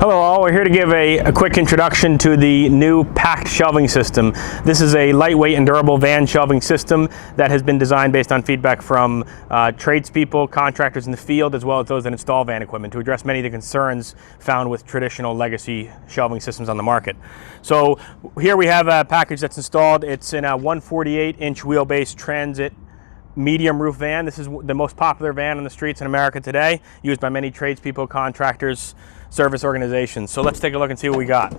Hello all, we're here to give a quick introduction to the new packed shelving system. This is a lightweight and durable van shelving system that has been designed based on feedback from tradespeople, contractors in the field, as well as those that install van equipment to address many of the concerns found with traditional legacy shelving systems on the market. So here we have a package that's installed. It's in a 148-inch wheelbase transit medium roof van. This is the most popular van on the streets in America today, used by many tradespeople, contractors, service organizations. So let's take a look and see what we got.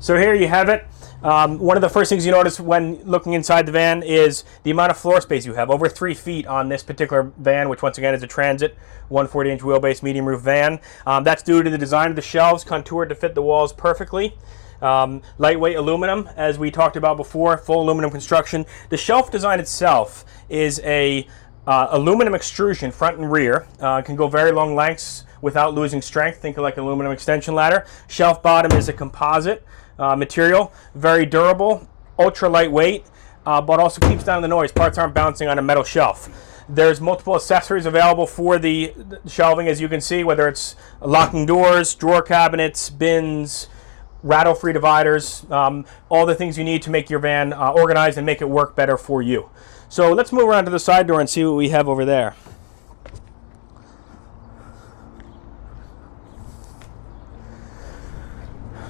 So here you have it. One of the first things you notice when looking inside the van is the amount of floor space you have, over 3 feet on this particular van, which once again is a transit 140-inch wheelbase medium roof van. That's due to the design of the shelves, contoured to fit the walls perfectly. Lightweight aluminum, as we talked about before, full aluminum construction. The shelf design itself is a aluminum extrusion front and rear. Can go very long lengths without losing strength. Think of like an aluminum extension ladder. Shelf bottom is a composite material, very durable, ultra lightweight, but also keeps down the noise. Parts aren't bouncing on a metal shelf. There's multiple accessories available for the shelving, as you can see, whether it's locking doors, drawer cabinets, bins, rattle-free dividers, all the things you need to make your van organized and make it work better for you. So let's move around to the side door and see what we have over there.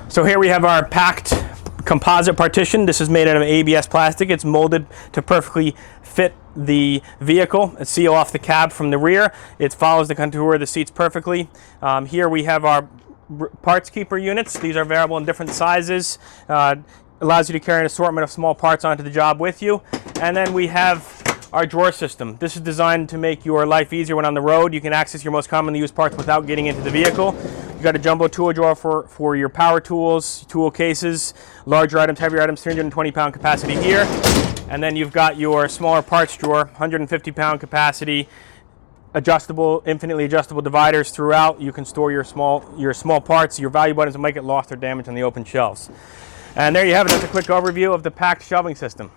So here we have our packed composite partition. This is made out of ABS plastic. It's molded to perfectly fit the vehicle and seal off the cab from the rear. It follows the contour of the seats perfectly. Here we have our parts keeper units. These are variable in different sizes. Allows you to carry an assortment of small parts onto the job with you. And then we have our drawer system. This is designed to make your life easier when on the road. You can access your most commonly used parts without getting into the vehicle. You've got a jumbo tool drawer for your power tools, tool cases, larger items, heavier items, 320-pound capacity here. And then you've got your smaller parts drawer, 150-pound capacity, adjustable, infinitely adjustable dividers throughout. You can store your small parts, your value items, and might get lost or damaged on the open shelves. And there you have it. That's a quick overview of the packed shelving system.